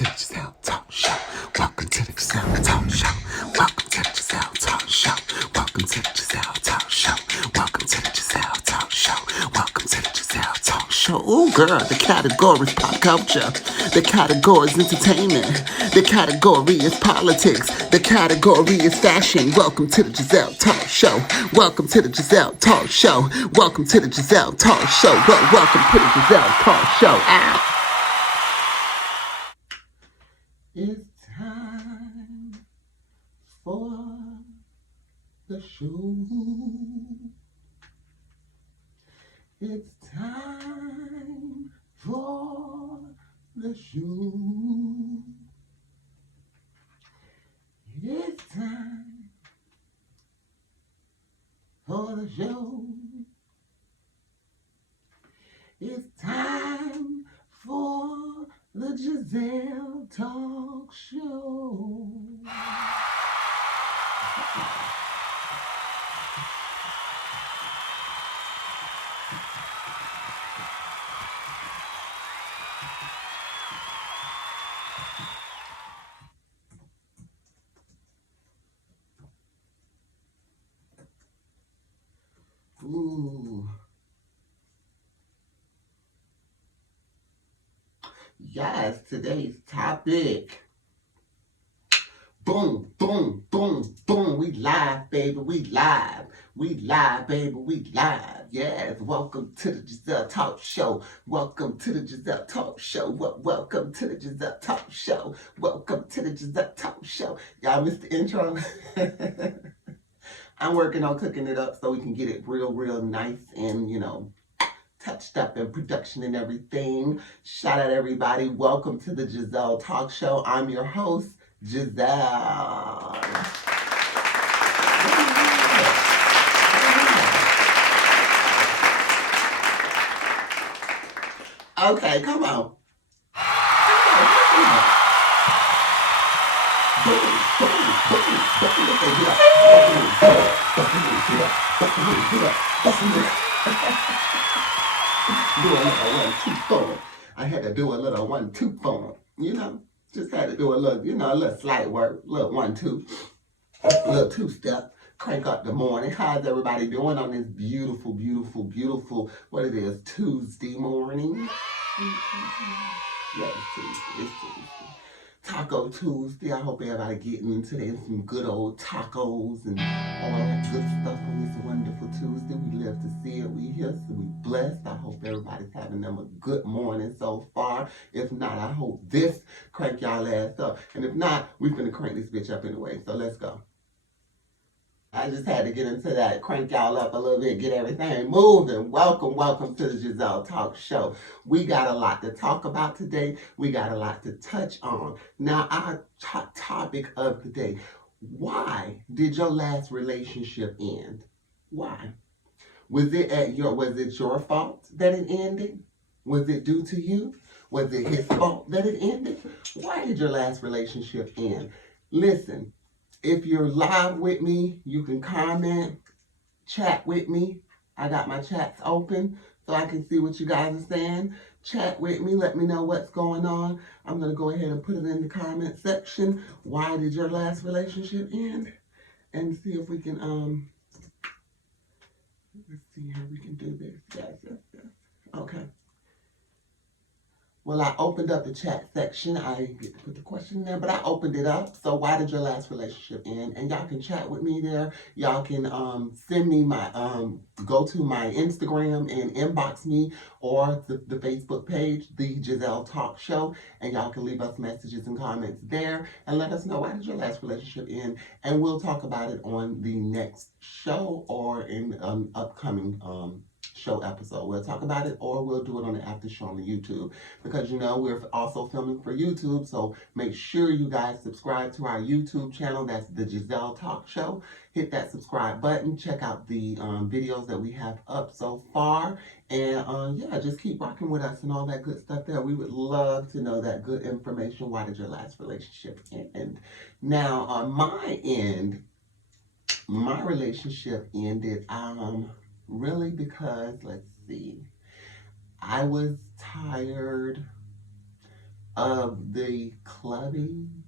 to the Giselle Talk Show. Welcome to the Giselle Talk Show. Welcome to the Giselle Talk Show. Welcome to the Giselle Talk Show. Welcome to the Giselle Talk Show. Welcome to the Giselle Talk Show. Oh, girl, the category is pop culture. The category is entertainment. The category is politics. The category is fashion. Welcome to the Giselle Talk Show. Welcome to the Giselle Talk Show. Welcome to the Giselle Talk Show. Welcome to the Giselle Talk Show. Ow. It's time for the show. It's time for the show. It's time for the show. It's time for the Giselle Talk Show. Ooh. Yes, today's topic. Boom, boom, boom, boom. We live, baby. We live. We live, baby. We live. Yes. Welcome to the Giselle Talk Show. Welcome to the Giselle Talk Show. Welcome to the Giselle Talk Show. Welcome to the Giselle Talk Show. Y'all missed the intro? I'm working on cooking it up so we can get it real nice and, touched up in production and everything. Shout out everybody. Welcome to the Giselle Talk Show. I'm your host, Giselle. Okay, come on. Do a little 1-2 for 'em. I had to do a little 1-2 for 'em, just had to do a little, a little slight work, little 1-2, a little 2-step, crank up the morning. How's everybody doing on this beautiful, what it is, Tuesday morning? Yeah, it's Tuesday. Taco Tuesday. I hope everybody getting into some good old tacos and all that good stuff on this wonderful Tuesday. We live to see it. We here, so we blessed. I hope everybody's having them a good morning so far. If not, I hope this crank y'all ass up. And if not, we finna crank this bitch up anyway. So let's go. I just had to get into that, crank y'all up a little bit, get everything moving. Welcome to the Giselle Talk Show. We got a lot to talk about today. We got a lot to touch on. Now, our topic of the day, why did your last relationship end? Why? Was it your fault that it ended? Was it due to you? Was it his fault that it ended? Why did your last relationship end? Listen. If you're live with me, you can comment, chat with me. I got my chats open so I can see what you guys are saying. Chat with me. Let me know what's going on. I'm going to go ahead and put it in the comment section. Why did your last relationship end? And see if we can, let's see how we can do this. Yes. Okay. Well, I opened up the chat section. I get to put the question in there, but I opened it up. So why did your last relationship end? And y'all can chat with me there. Y'all can send me my, go to my Instagram and inbox me or the Facebook page, The Giselle Talk Show. And y'all can leave us messages and comments there and let us know why did your last relationship end. And we'll talk about it on the next show or in upcoming show episode. We'll talk about it or we'll do it on the after show on the YouTube because we're also filming for YouTube, so make sure you guys subscribe to our YouTube channel. That's the Giselle Talk Show. Hit that subscribe button, check out the videos that we have up so far, and just keep rocking with us and all that good stuff there. We would love to know that good information. Why did your last relationship end? Now on my end, my relationship ended really because, let's see, I was tired of the clubbing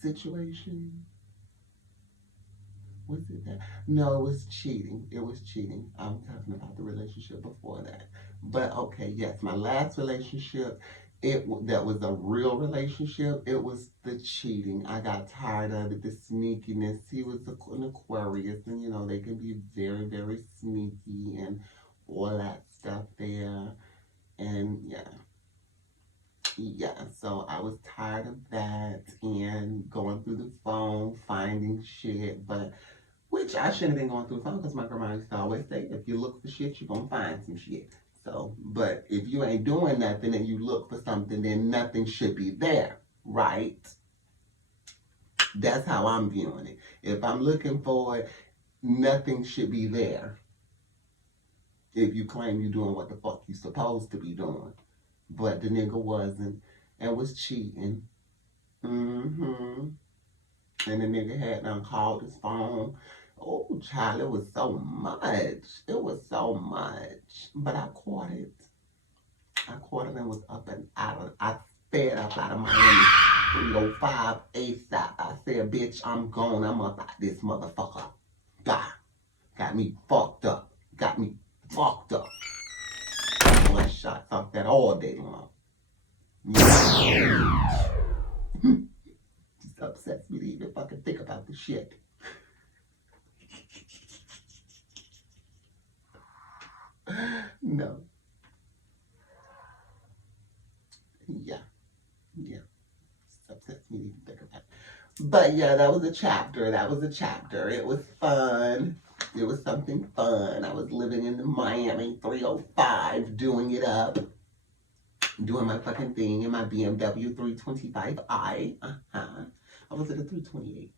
situation. Was it that? No, it was cheating. It was cheating. I'm talking about the relationship before that. But okay, yes, my last relationship, that was a real relationship. It was the cheating. I got tired of it, the sneakiness. He was an Aquarius, and they can be very, very sneaky and all that stuff there. And yeah, so I was tired of that and going through the phone, finding shit, but which I shouldn't have been going through the phone because my grandma used to always say, if you look for shit, you're going to find some shit. So, but if you ain't doing nothing and you look for something, then nothing should be there, right? That's how I'm viewing it. If I'm looking for it, nothing should be there if you claim you're doing what the fuck you supposed to be doing. But the nigga wasn't and was cheating. Mm-hmm. And the nigga had done called his phone. Oh, child, it was so much. It was so much. But I caught it. I caught it and was up and out of, I sped up out of Miami 305 ASAP. I said, bitch, I'm gone. I'm up out this motherfucker. God, got me fucked up. Got me fucked up. One shots off that all day long. Just upsets me to even fucking think about the shit. No. Yeah. Just upsets me to even think about it. But yeah, that was a chapter. It was fun. It was something fun. I was living in the Miami 305, doing it up. Doing my fucking thing in my BMW 325i. Or was it a 328?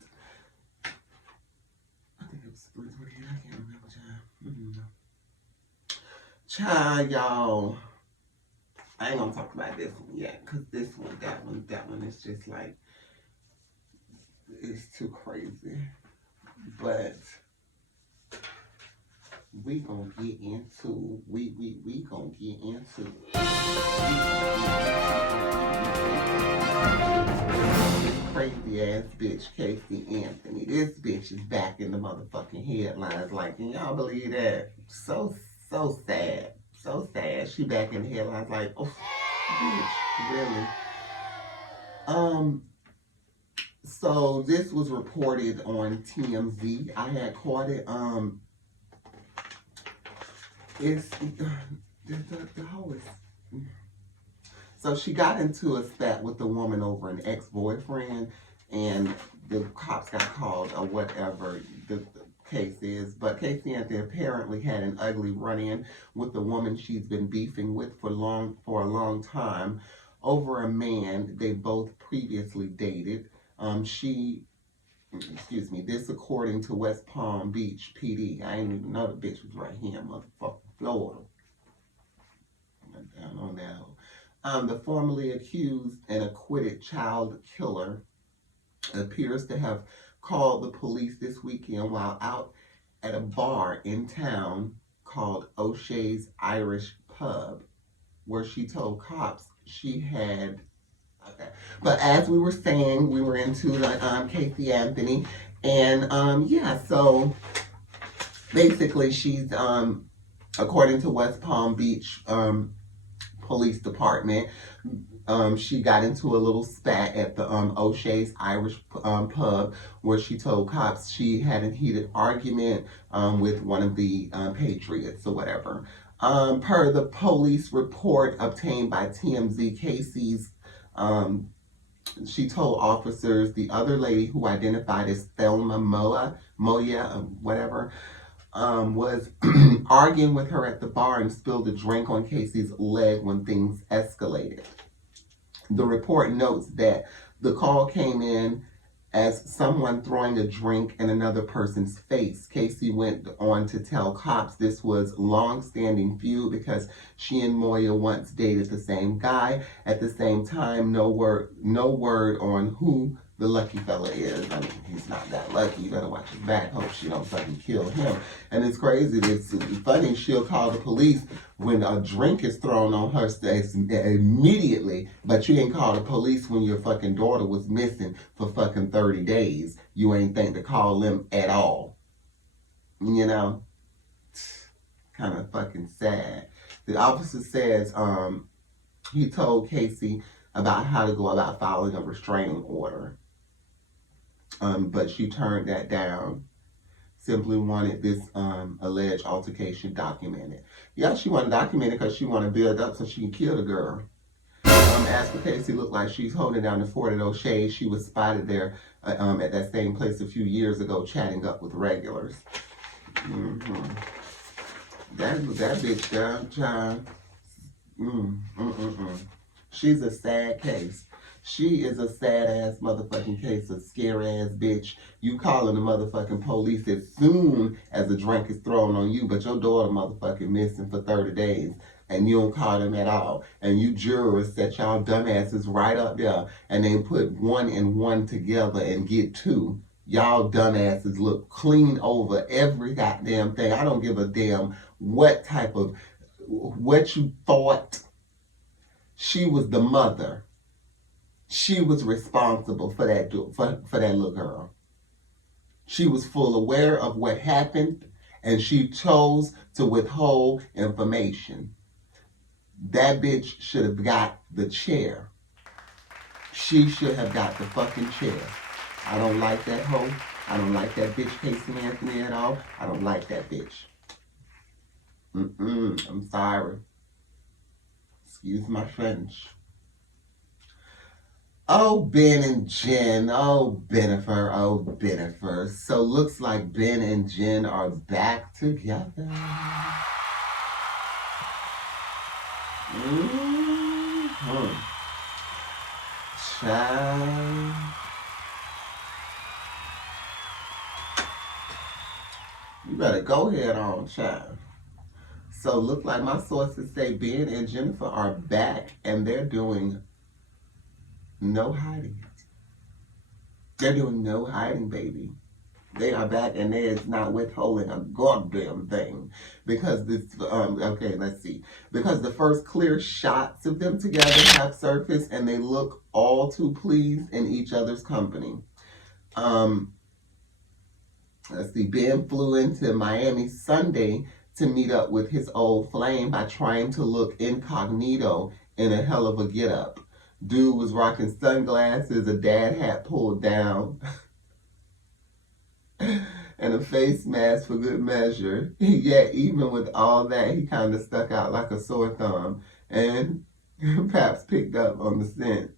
I think it was 328. I can't remember, child. Child, y'all. I ain't gonna talk about this one yet, because that one is just like, it's too crazy. But we gonna get into, we gonna get into this crazy ass bitch, Casey Anthony. This bitch is back in the motherfucking headlines. Like, can y'all believe that? So sad. So sad. She back in the headlines like, oh, bitch, really? So this was reported on TMZ. I had caught it. It's the whole is. So she got into a spat with the woman over an ex-boyfriend, and the cops got called or whatever the case is. But Casey Anthony apparently had an ugly run-in with the woman she's been beefing with for a long time over a man they both previously dated. This according to West Palm Beach PD. I didn't even know the bitch was right here in motherfucking Florida. Down on that. The formerly accused and acquitted child killer appears to have called the police this weekend while out at a bar in town called O'Shea's Irish Pub, where she told cops she had. Okay. But as we were saying, we were into the Casey Anthony, and so basically she's according to West Palm Beach Police Department, she got into a little spat at the O'Shea's Irish Pub, where she told cops she had a heated argument with one of the Patriots or whatever. Per the police report obtained by TMZ, Casey's she told officers the other lady, who identified as Thelma Moya, whatever, was arguing with her at the bar and spilled a drink on Casey's leg when things escalated. The report notes that the call came in as someone throwing a drink in another person's face. Casey went on to tell cops this was long-standing feud because she and Moya once dated the same guy. At the same time, no word on who the lucky fella is. I mean, he's not that lucky. You better watch his back. Hope she don't fucking kill him. And it's crazy. It's funny. She'll call the police when a drink is thrown on her immediately, but you ain't call the police when your fucking daughter was missing for fucking 30 days. You ain't think to call them at all. You know? Kind of fucking sad. The officer says he told Casey about how to go about filing a restraining order. But she turned that down. Simply wanted this alleged altercation documented. Yeah, she wanted documented because she wanted to build up so she can kill the girl. As for Casey, looked like she's holding down the fort of those shades. She was spotted there at that same place a few years ago, chatting up with regulars. That bitch down, child. She's a sad case. She is a sad-ass motherfucking case, a scare-ass bitch. You calling the motherfucking police as soon as a drink is thrown on you, but your daughter motherfucking missing for 30 days, and you don't call them at all. And you jurors set y'all dumbasses right up there, and they put 1 and 1 together and get 2. Y'all dumbasses look clean over every goddamn thing. I don't give a damn what you thought. She was the mother. She was responsible for that little girl. She was full aware of what happened, and she chose to withhold information. That bitch should have got the chair. She should have got the fucking chair. I don't like that hoe. I don't like that bitch Casey Anthony at all. I don't like that bitch. I'm sorry. Excuse my French. Oh, Ben and Jen. Oh, Bennifer. Oh, Bennifer. So looks like Ben and Jen are back together. Child. You better go ahead on, child. So look like my sources say Ben and Jennifer are back and they're doing no hiding. They're doing no hiding, baby. They are back and they is not withholding a goddamn thing. Because this, okay, let's see. Because the first clear shots of them together have surfaced and they look all too pleased in each other's company. Let's see, Ben flew into Miami Sunday to meet up with his old flame by trying to look incognito in a hell of a get-up. Dude was rocking sunglasses, a dad hat pulled down, and a face mask for good measure. Yet even with all that, he kind of stuck out like a sore thumb, and perhaps picked up on the scent.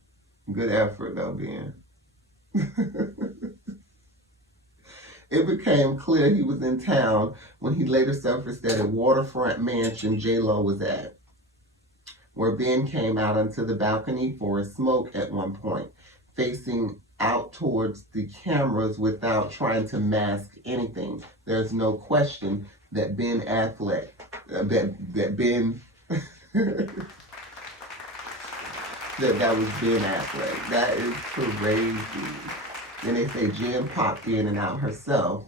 Good effort though, Ben. It became clear he was in town when he later surfaced at a waterfront mansion J-Lo was at, where Ben came out onto the balcony for a smoke at one point, facing out towards the cameras without trying to mask anything. There's no question that Ben Affleck, that Ben, that was Ben Affleck. That is crazy. Then they say Jen popped in and out herself,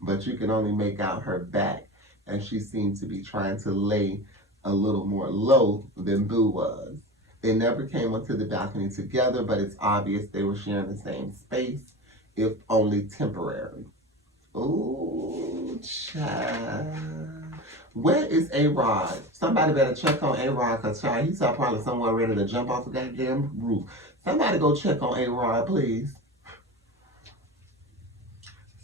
but you can only make out her back, and she seemed to be trying to lay a little more low than Boo was. They never came onto the balcony together, but it's obvious they were sharing the same space, if only temporary. Ooh, child. Where is A-Rod? Somebody better check on A-Rod, because child, he's probably somewhere ready to jump off a goddamn roof. Somebody go check on A-Rod, please.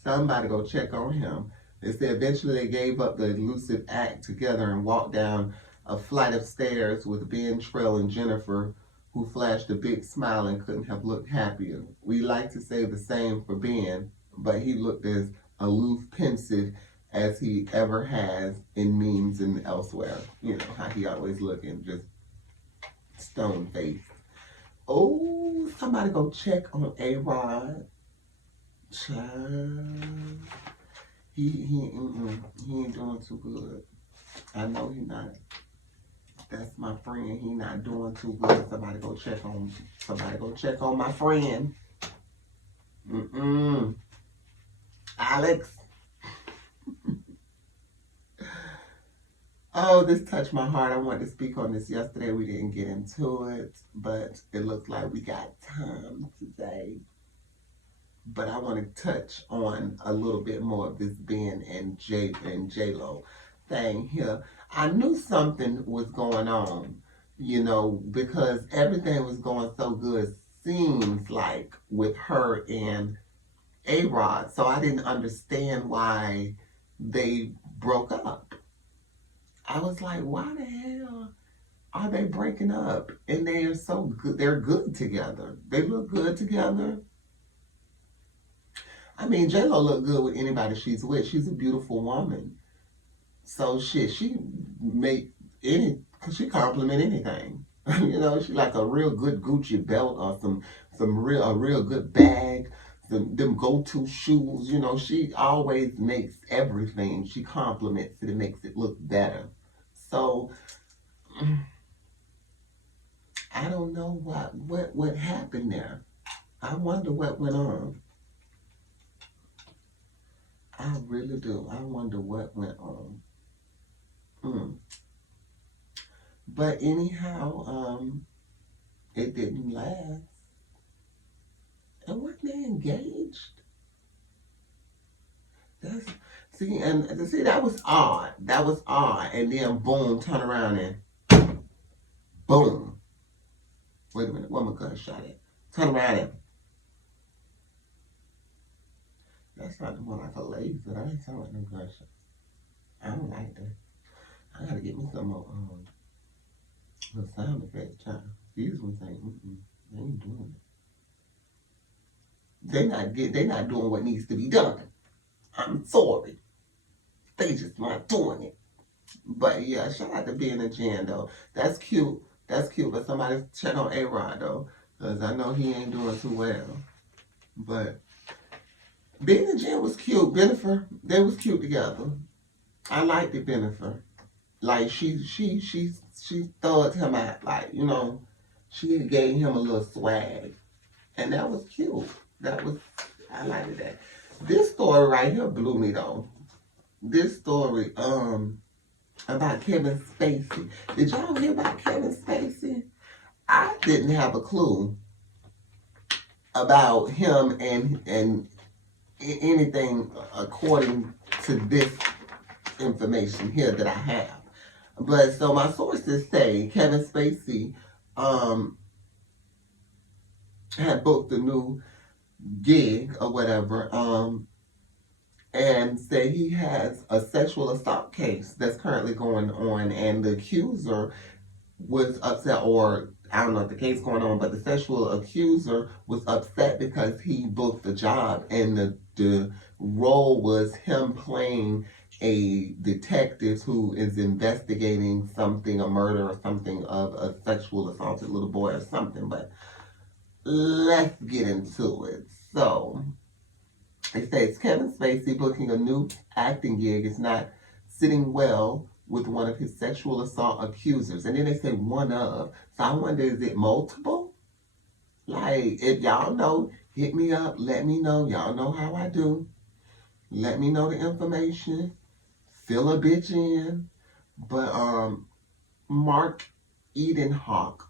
Somebody go check on him. They said eventually they gave up the elusive act together and walked down a flight of stairs with Ben trailing Jennifer, who flashed a big smile and couldn't have looked happier. We like to say the same for Ben, but he looked as aloof, pensive as he ever has in memes and elsewhere. You know, how he always looking, just stone-faced. Oh, somebody go check on A-Rod. Child. He ain't doing too good. I know he not. That's my friend. He not doing too good. Somebody go check on my friend. Alex. Oh, this touched my heart. I wanted to speak on this yesterday. We didn't get into it, but it looks like we got time today. But I want to touch on a little bit more of this Ben and J-Lo thing here. I knew something was going on, because everything was going so good, seems like, with her and A-Rod. So I didn't understand why they broke up. I was like, why the hell are they breaking up? And they are so good. They're good together. They look good together. I mean, J-Lo look good with anybody she's with. She's a beautiful woman. So shit, she make cause she compliment anything. She like a real good Gucci belt or a real good bag, them go-to shoes. She always makes everything. She compliments it and makes it look better. So I don't know what happened there. I wonder what went on. I really do. I wonder what went on. But anyhow, it didn't last. And weren't they engaged? That was odd. That was odd. And then boom, turn around and boom. Wait a minute, where my gunshot at? Turn around and that sounded more like a laser. That ain't sound like no gunshot. I don't like that. I gotta get me some more little sound effects, child. These ones ain't, they ain't doing it. They not doing what needs to be done. I'm sorry. They just not doing it. But yeah, shout out to being a Jan though. That's cute. That's cute. But somebody check on A-Rod though. Because I know he ain't doing too well. But being a Jan was cute. Bennifer, they was cute together. I liked it, Bennifer. Like she thugged him out, like, she gave him a little swag. And that was cute. I liked that. This story right here blew me though. This story, about Kevin Spacey. Did y'all hear about Kevin Spacey? I didn't have a clue about him and anything according to this information here that I have. But so my sources say Kevin Spacey had booked a new gig or whatever, and say he has a sexual assault case that's currently going on, and the accuser was upset, or I don't know if the case going on, but the sexual accuser was upset because he booked the job, and the role was him playing a detective who is investigating something, a murder or something of a sexual assaulted little boy or something. But let's get into it. So it says Kevin Spacey booking a new acting gig is not sitting well with one of his sexual assault accusers. And then they say one of. So I wonder, is it multiple? Like, if y'all know, hit me up, let me know. Y'all know how I do. Let me know the information. Fill a bitch in. But Mark Edenhawk,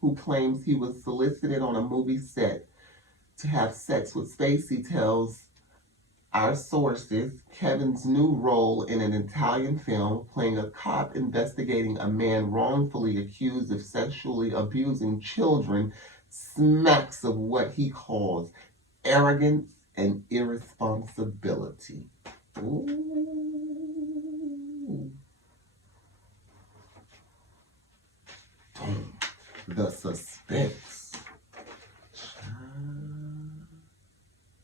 who claims he was solicited on a movie set to have sex with Spacey, tells our sources Kevin's new role in an Italian film playing a cop investigating a man wrongfully accused of sexually abusing children smacks of what he calls arrogance and irresponsibility. Ooh. The suspense.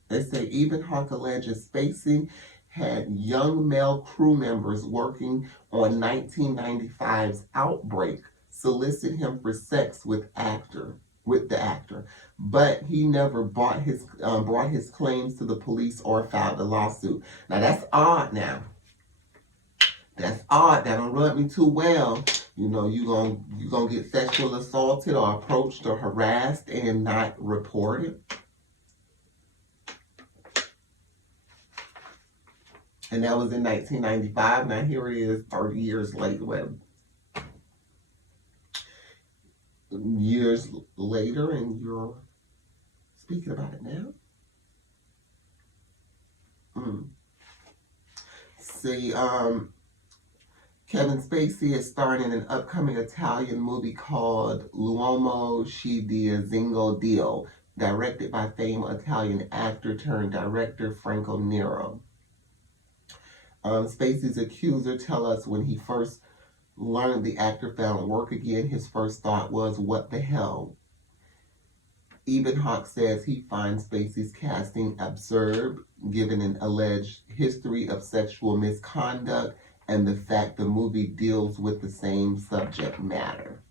They say Edenhawk alleges Spacey had young male crew members working on 1995's Outbreak solicit him for sex with the actor, but he never brought his claims to the police or filed a lawsuit. Now that's odd. That's odd. That don't rub me too well. You gonna get sexual assaulted or approached or harassed and not report it. And that was in 1995. Now here it is 30 years later. Well, years later, and you're speaking about it now? See, Kevin Spacey is starring in an upcoming Italian movie called L'uomo ci zingo Dio, directed by famed Italian actor turned director Franco Nero. Spacey's accuser tell us when he first learned the actor found work again, his first thought was, what the hell? Eben Hawk says he finds Spacey's casting absurd, given an alleged history of sexual misconduct and the fact the movie deals with the same subject matter.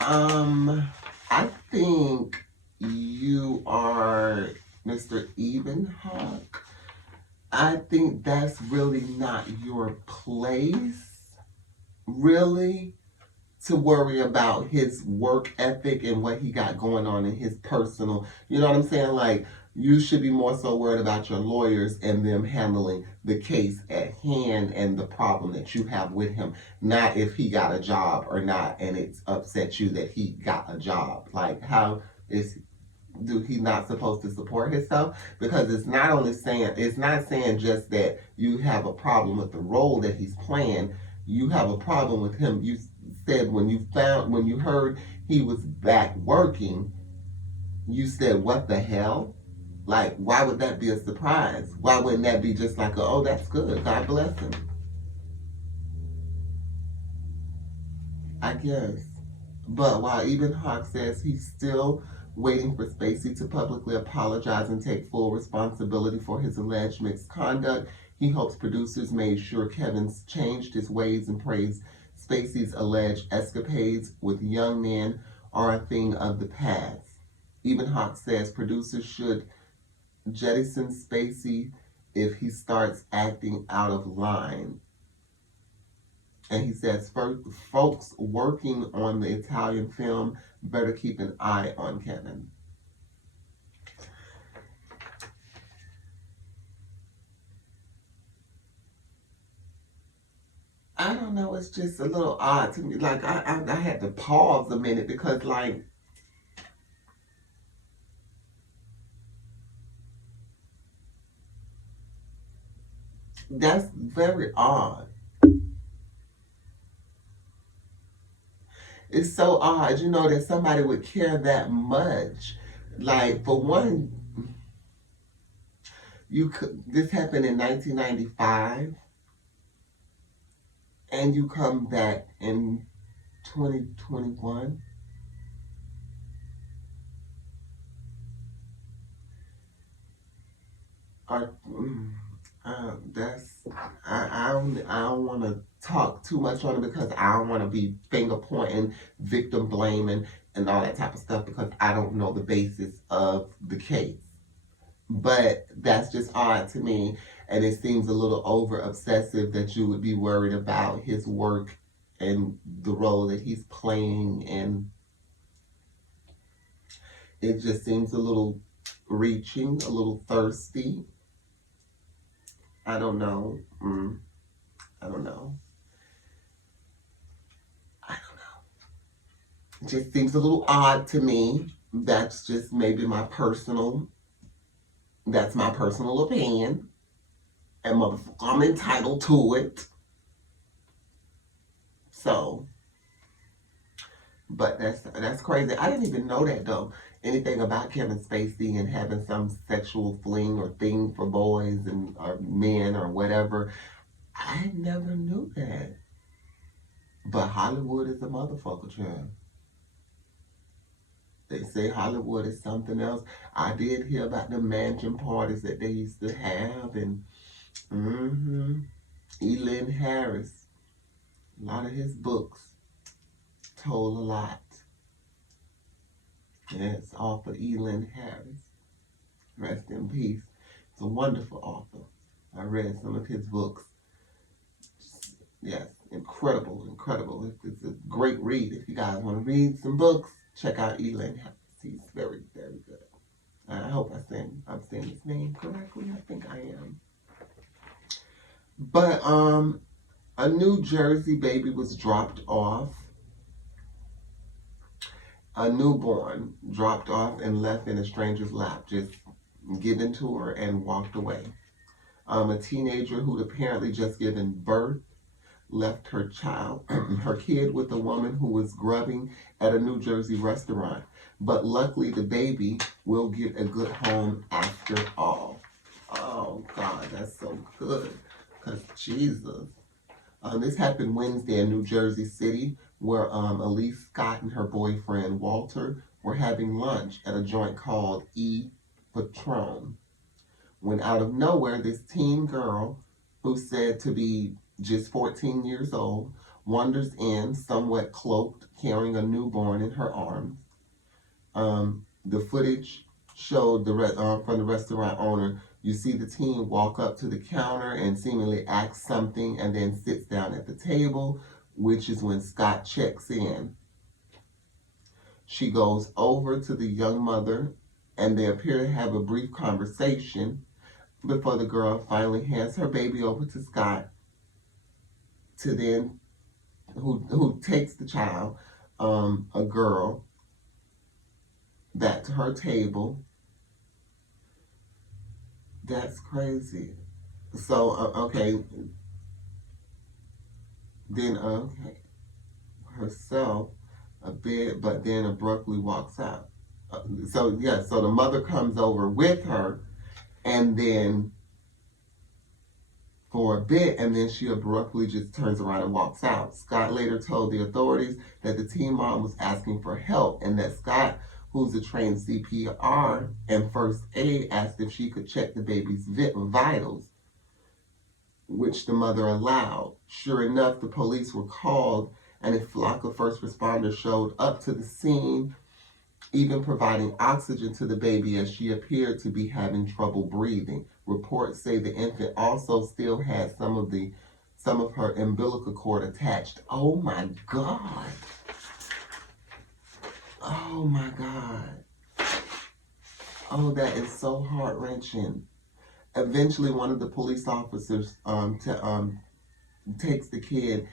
I think you are Mr. Eben Hawk. I think that's really not your place, really, to worry about his work ethic and what he got going on in his personal, you know what I'm saying? Like, you should be more so worried about your lawyers and them handling the case at hand and the problem that you have with him, not if he got a job or not, and it's upset you that he got a job. Like, how is he not supposed to support himself? Because it's not saying just that you have a problem with the role that he's playing. You have a problem with him. You said when you heard he was back working, you said, what the hell? Like, why would that be a surprise? Why wouldn't that be just like, oh, that's good, God bless him? I guess. But while Eben Hawk says he's still waiting for Spacey to publicly apologize and take full responsibility for his alleged misconduct, he hopes producers made sure Kevin's changed his ways and praised Spacey's alleged escapades with young men are a thing of the past. Eben Hawk says producers should jettison Spacey if he starts acting out of line. And he says folks working on the Italian film better keep an eye on Kevin. I don't know, it's just a little odd to me. Like, I had to pause a minute because, like, that's very odd. It's so odd, that somebody would care that much. Like, for one, this happened in 1995, and you come back in 2021. I don't want to talk too much on it because I don't want to be finger pointing, victim blaming, and all that type of stuff because I don't know the basis of the case. But that's just odd to me, and it seems a little over obsessive that you would be worried about his work and the role that he's playing, and it just seems a little reaching, a little thirsty. I don't know. I don't know. It just seems a little odd to me. That's just maybe that's my personal opinion. And motherfucker, I'm entitled to it. So, but that's crazy. I didn't even know that though. Anything about Kevin Spacey and having some sexual fling or thing for boys or men or whatever. I never knew that. But Hollywood is a motherfucker, child. They say Hollywood is something else. I did hear about the mansion parties that they used to have, and Elin Harris, a lot of his books told a lot. Yes, author Elin Harris. Rest in peace. It's a wonderful author. I read some of his books. Yes, incredible. It's a great read. If you guys want to read some books, check out Elin Harris. He's very, very good. I hope I'm saying his name correctly. I think I am. But a New Jersey baby was dropped off. A newborn dropped off and left in a stranger's lap, just given to her and walked away. A teenager who'd apparently just given birth left her child, her kid, with a woman who was grubbing at a New Jersey restaurant. But luckily, the baby will get a good home after all. Oh, God, that's so good. Because Jesus. This happened Wednesday in New Jersey City, where Elise Scott and her boyfriend Walter were having lunch at a joint called E. Patron. When out of nowhere, this teen girl, who's said to be just 14 years old, wanders in, somewhat cloaked, carrying a newborn in her arms. The footage showed from the restaurant owner. You see the teen walk up to the counter and seemingly asks something and then sits down at the table, which is when Scott checks in. She goes over to the young mother and they appear to have a brief conversation before the girl finally hands her baby over to Scott, to then who takes the child, a girl, back to her table. That's crazy. So okay, then herself a bit, but then abruptly walks out. So the mother comes over with her, and then for a bit, and then she abruptly just turns around and walks out. Scott later told the authorities that the teen mom was asking for help, and that Scott, who's a trained CPR and first aid, asked if she could check the baby's vitals, which the mother allowed. Sure enough, the police were called, and a flock of first responders showed up to the scene, even providing oxygen to the baby as she appeared to be having trouble breathing. Reports say the infant also still had some of her umbilical cord attached. Oh my God. Oh my God. Oh, that is so heart-wrenching. Eventually, one of the police officers takes the kid,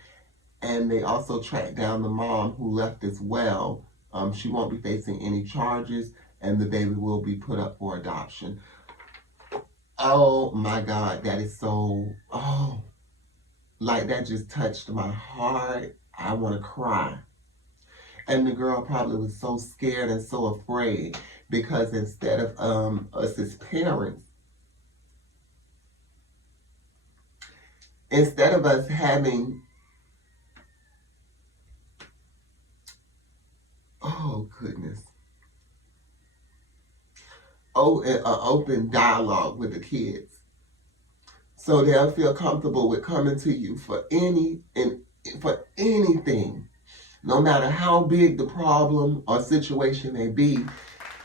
and they also track down the mom who left as well. She won't be facing any charges, and the baby will be put up for adoption. Oh my God, that is so, like that just touched my heart. I want to cry. And the girl probably was so scared and so afraid because instead of us as parents, instead of us having, oh goodness, an open dialogue with the kids, so they'll feel comfortable with coming to you for anything, no matter how big the problem or situation may be.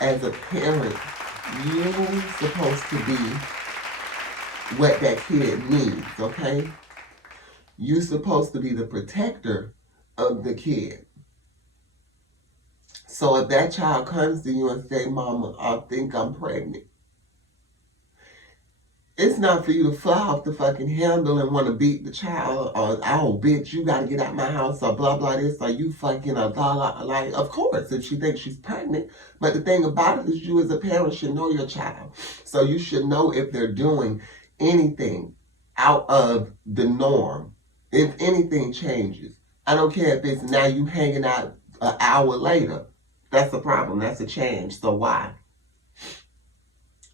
As a parent, you're supposed to be what that kid needs, okay? You're supposed to be the protector of the kid. So if that child comes to you and say, Mama, I think I'm pregnant, it's not for you to fly off the fucking handle and want to beat the child, or, oh, bitch, you got to get out my house, or blah, blah, this, or you fucking a dollar. Like, of course, if she thinks she's pregnant. But the thing about it is you as a parent should know your child. So you should know if they're doing anything out of the norm. If anything changes. I don't care if it's now you hanging out an hour later. That's a problem. That's a change. So why?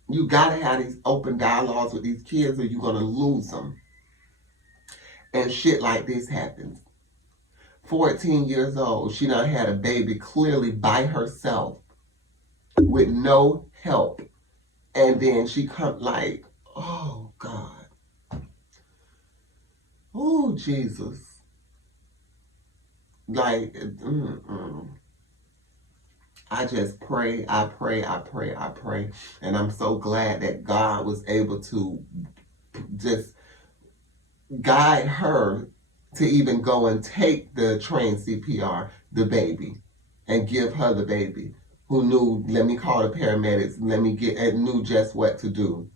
You gotta have these open dialogues with these kids or you're gonna lose them. And shit like this happens. 14 years old, she done had a baby clearly by herself with no help. And then she come like, oh God. Oh Jesus. Like, I just pray, I pray. And I'm so glad that God was able to just guide her to even go and take the trained CPR, the baby, and give her the baby, who knew, let me call the paramedics, and knew just what to do.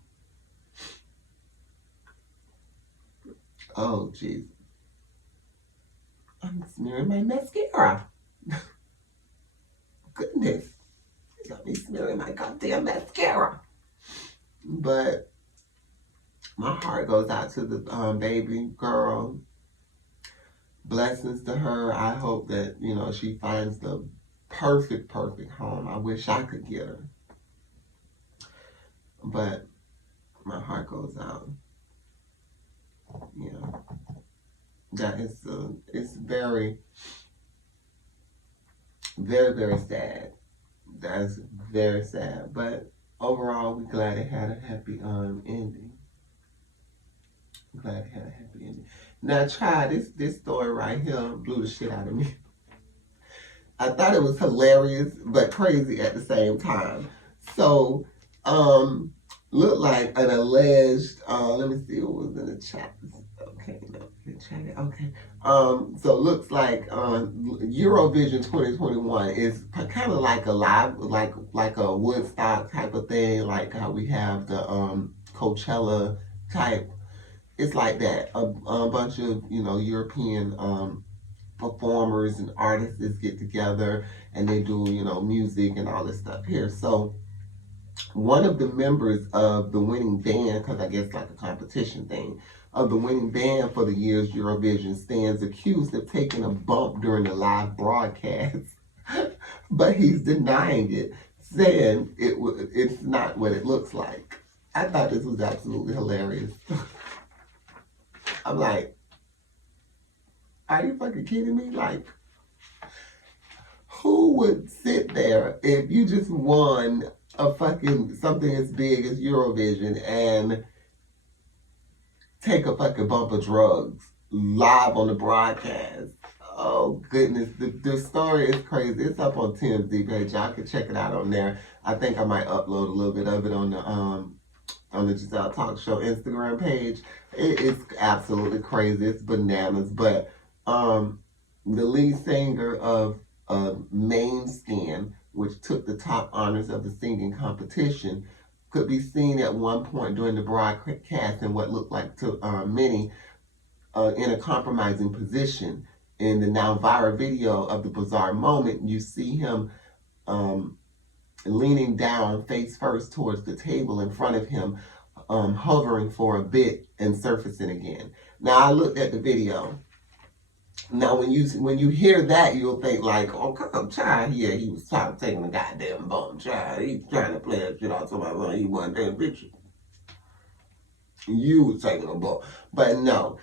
Oh, jeez. I'm smearing my mascara. Goodness. You got me smearing my goddamn mascara. But my heart goes out to the baby girl. Blessings to her. I hope that, she finds the perfect home. I wish I could get her. But my heart goes out. Yeah. That is, it's very, very, very sad. That's very sad. But overall, we're glad it had a happy ending. Glad it had a happy ending. Now, try this story right here blew the shit out of me. I thought it was hilarious but crazy at the same time. So, looked like an alleged. Let me see what was in the chat. Okay, no, okay. So it looks like Eurovision 2021 is kind of like a live, like a Woodstock type of thing, like how we have the Coachella type. It's like that. A bunch of European performers and artists get together and they do music and all this stuff here. So one of the members of the winning band, because I guess like a competition thing, of the winning band for the year's Eurovision stands accused of taking a bump during the live broadcast, but he's denying it, saying it's not what it looks like. I thought this was absolutely hilarious. I'm like, are you fucking kidding me? Like, who would sit there if you just won a fucking something as big as Eurovision and take a fucking bump of drugs live on the broadcast? Oh goodness, the story is crazy. It's up on TMZ page. Y'all can check it out on there. I think I might upload a little bit of it on the Giselle Talk Show Instagram page. It's absolutely crazy. It's bananas. But the lead singer of Main Skin, which took the top honors of the singing competition, could be seen at one point during the broadcast in what looked like to many in a compromising position. In the now viral video of the bizarre moment, you see him leaning down face first towards the table in front of him, hovering for a bit and surfacing again. Now I looked at the video. Now when you hear that, you'll think like, oh come child, yeah, he was trying to take a goddamn bump, child. He's trying to play that shit out somebody. He wasn't taking a picture. You was taking a bump, but no,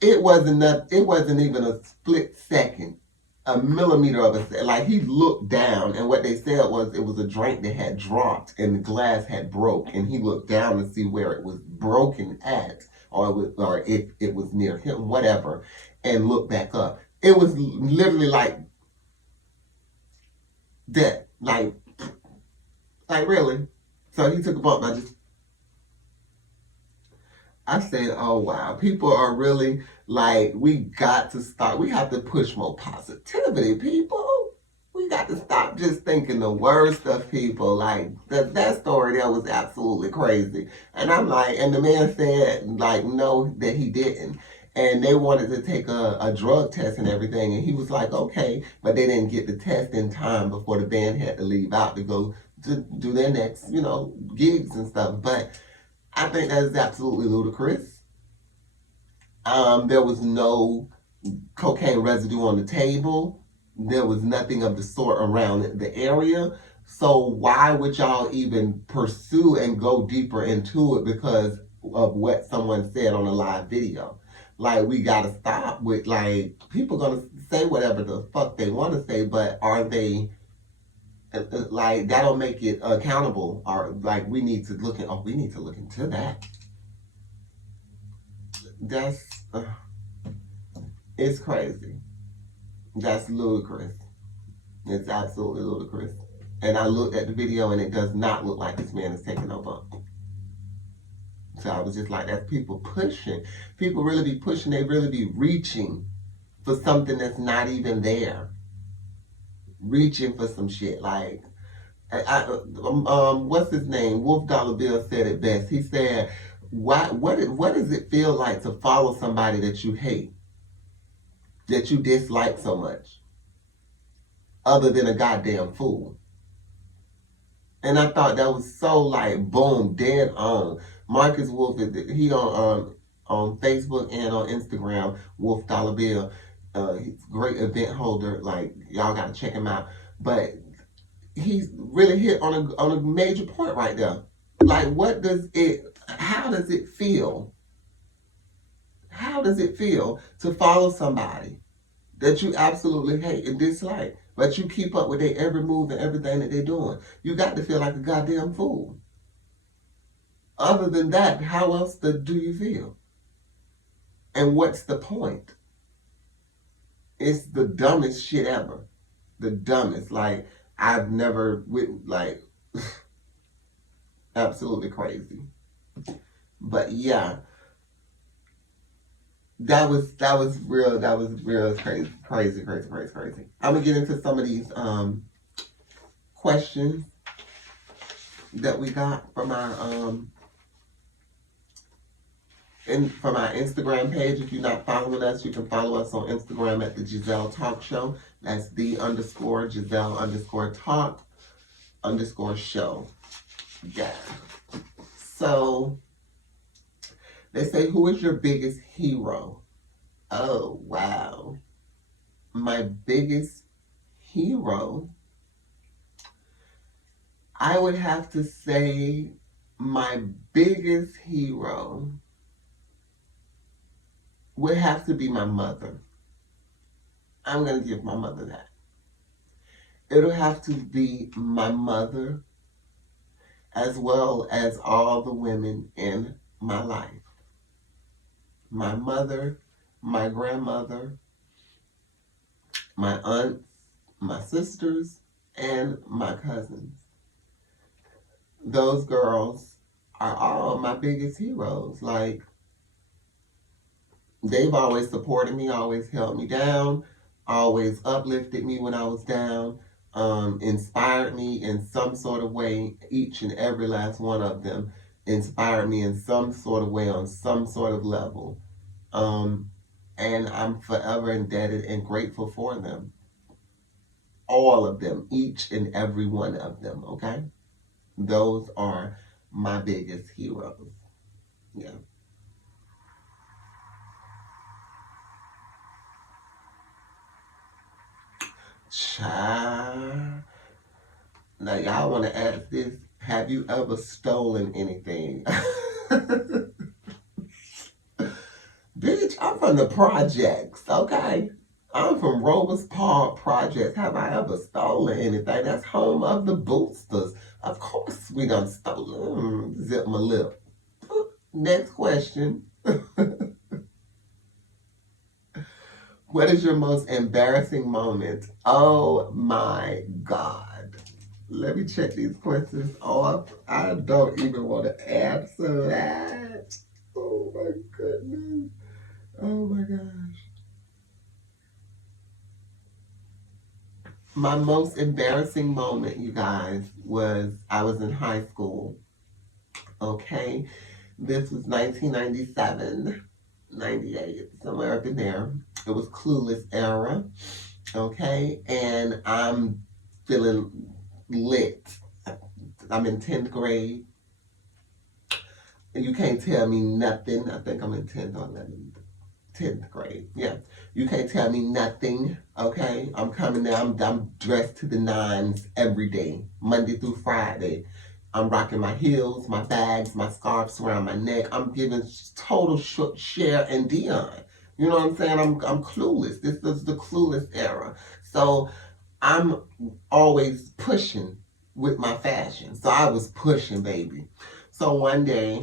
it wasn't even a split second, a millimeter of a second. Like he looked down, and what they said was it was a drink that had dropped and the glass had broke, and he looked down to see where it was broken at, or if it was near him, whatever, and looked back up. It was literally like that, like really. So he took a bump. I said, oh wow, people are really like, we have to push more positivity, people. We got to stop just thinking the worst of people. Like that story there was absolutely crazy. And I'm like, and the man said like, no, that he didn't. And they wanted to take a drug test and everything. And he was like, okay, but they didn't get the test in time before the band had to leave out to go to do their next, gigs and stuff. But I think that is absolutely ludicrous. There was no cocaine residue on the table. There was nothing of the sort around the area. So why would y'all even pursue and go deeper into it because of what someone said on a live video? Like, we gotta stop with, like, people gonna say whatever the fuck they want to say, but are they, like, that don't make it accountable, or like we need to look into that. That's it's crazy. That's ludicrous. It's absolutely ludicrous. And I looked at the video and it does not look like this man is taking no bump. So I was just like, that's people pushing. People really be pushing. They really be reaching for something that's not even there. Reaching for some shit. Like, what's his name? Wolf Dollar Bill said it best. He said, what does it feel like to follow somebody that you hate, that you dislike so much, other than a goddamn fool? And I thought that was so like boom, dead on. Marcus Wolf, he on Facebook and on Instagram, Wolf Dollar Bill. He's a great event holder. Like y'all gotta check him out. But he's really hit on a major point right there. Like, how does it feel? How does it feel to follow somebody that you absolutely hate and dislike, but you keep up with their every move and everything that they're doing? You got to feel like a goddamn fool. Other than that, how else do you feel? And what's the point? It's the dumbest shit ever. The dumbest. Like, I've never, like, absolutely crazy. But yeah, that was real crazy. I'm gonna get into some of these questions that we got from our from our Instagram page. If you're not following us, you can follow us on Instagram at the Giselle Talk Show. That's the_Giselle_Talk_show. Yeah. So they say, who is your biggest hero? Oh, wow. My biggest hero, I would have to say my biggest hero would have to be my mother. I'm going to give my mother that. It'll have to be my mother, as well as all the women in my life. My mother, my grandmother, my aunts, my sisters, and my cousins. Those girls are all my biggest heroes. Like, they've always supported me, always held me down, always uplifted me when I was down, inspired me in some sort of way. Each and every last one of them inspired me in some sort of way, on some sort of level. And I'm forever indebted and grateful for them. All of them, each and every one of them, okay? Those are my biggest heroes. Yeah. Child. Now, y'all want to ask this. Have you ever stolen anything? Bitch, I'm from the projects, okay? I'm from Rovers Park Projects. Have I ever stolen anything? That's home of the boosters. Of course we done stolen. Zip my lip. Next question. What is your most embarrassing moment? Oh my God. Let me check these questions off. I don't even want to answer that. Oh my goodness. Oh my gosh. My most embarrassing moment, you guys, was I was in high school. Okay. This was 1997, 98, somewhere up in there. It was Clueless era. Okay. And I'm feeling lit. I'm in 10th grade. And you can't tell me nothing. I think I'm in 10th or 11th. 10th grade. Yeah. You can't tell me nothing. Okay. I'm coming there. I'm dressed to the nines every day, Monday through Friday. I'm rocking my heels, my bags, my scarves around my neck. I'm giving total Cher and Dion. You know what I'm saying? I'm clueless. This is the clueless era. So I'm always pushing with my fashion. So I was pushing, baby. So one day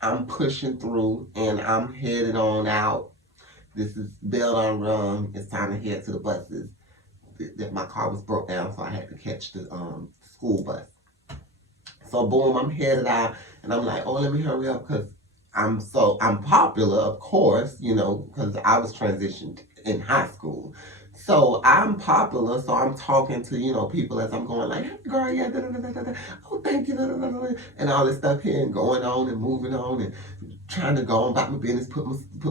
I'm pushing through and I'm headed on out. This is bell on run. It's time to head to the buses. My car was broke down, so I had to catch the school bus. So boom, I'm headed out, and I'm like, oh, let me hurry up because I'm popular, of course, you know, because I was transitioned in high school. So I'm popular, so I'm talking to, people as I'm going like, hey girl, yeah, da, da, da, da, da. Oh, thank you, da, da, da, da, and all this stuff here and going on and moving on and trying to go on about my business, put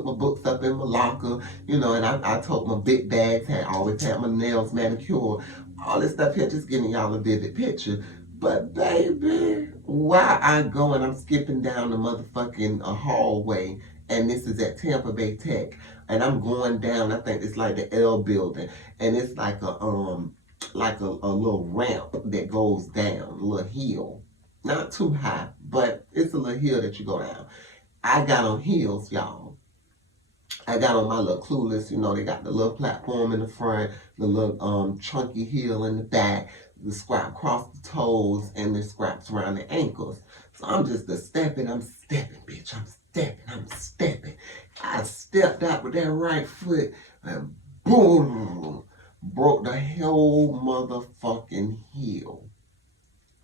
my books up in my locker, and I told my big bags, always had my nails manicured, all this stuff here, just giving y'all a vivid picture. But baby, why I go and I'm skipping down the motherfucking hallway, and this is at Tampa Bay Tech, and I'm going down. I think it's like the L building, and it's like a little ramp that goes down, a little hill, not too high, but it's a little hill that you go down. I got on heels, y'all. I got on my little clueless, they got the little platform in the front, the little chunky heel in the back, the scrap across the toes, and the scraps around the ankles. So I'm just I'm stepping, bitch. I'm stepping. I stepped out with that right foot and boom, broke the whole motherfucking heel.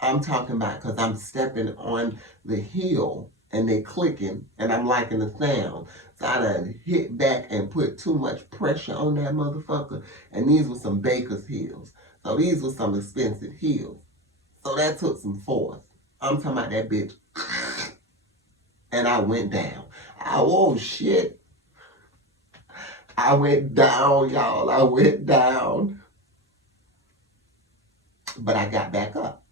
I'm talking about because I'm stepping on the heel and they clicking and I'm liking the sound. So I done hit back and put too much pressure on that motherfucker. And these were some Baker's heels. So these were some expensive heels. So that took some force. I'm talking about that bitch. And I went down. Oh shit. I went down, y'all. I went down. But I got back up.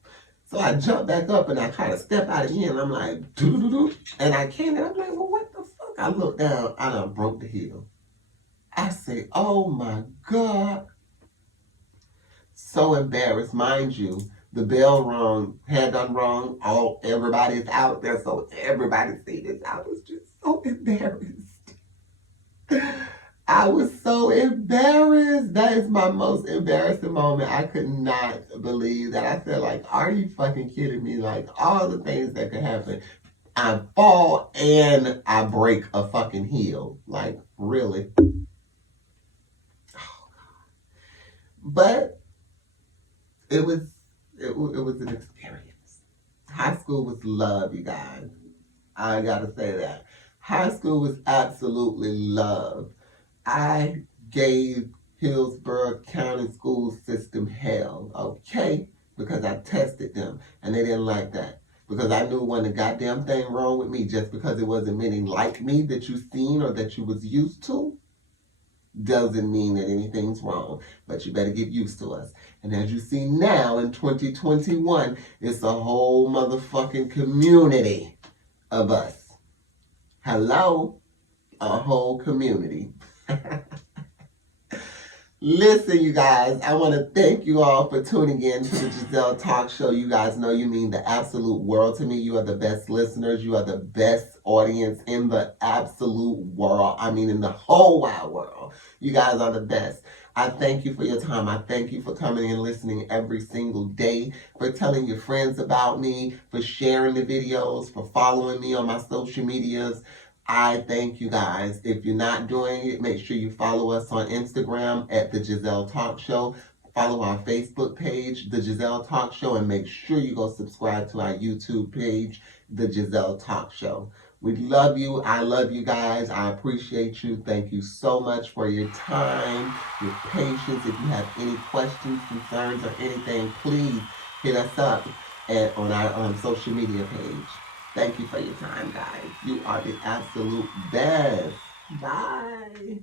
So I jumped back up and I try to step out again. And I'm like, doo-doo-doo-doo. And I can't. And I'm like, well, what the fuck? I look down. I done broke the heel. I say, oh my God. So embarrassed. Mind you, the bell rung, had done rung. Everybody's out there. So everybody see this. I was just so embarrassed. I was so embarrassed. That is my most embarrassing moment. I could not believe that. I said, like, are you fucking kidding me? Like, all the things that could happen. I fall and I break a fucking heel. Like, really? But it was an experience. High school was love, you guys. I gotta say that. High school was absolutely love. I gave Hillsborough County School System hell, okay? Because I tested them and they didn't like that. Because I knew wasn't a goddamn thing wrong with me just because it wasn't many like me that you seen or that you was used to doesn't mean that anything's wrong. But you better get used to us. And as you see now in 2021, it's a whole motherfucking community of us. Hello? A whole community. Listen, you guys, I want to thank you all for tuning in to the Giselle Talk Show. You guys know you mean the absolute world to me. You are the best listeners. You are the best audience in the absolute world. I mean, in the whole wide world. You guys are the best. I thank you for your time. I thank you for coming and listening every single day, for telling your friends about me, for sharing the videos, for following me on my social medias. I thank you guys. If you're not doing it, make sure you follow us on Instagram at The Giselle Talk Show. Follow our Facebook page, The Giselle Talk Show, and make sure you go subscribe to our YouTube page, The Giselle Talk Show. We love you. I love you guys. I appreciate you. Thank you so much for your time, your patience. If you have any questions, concerns, or anything, please hit us up on our social media page. Thank you for your time, guys. You are the absolute best. Bye.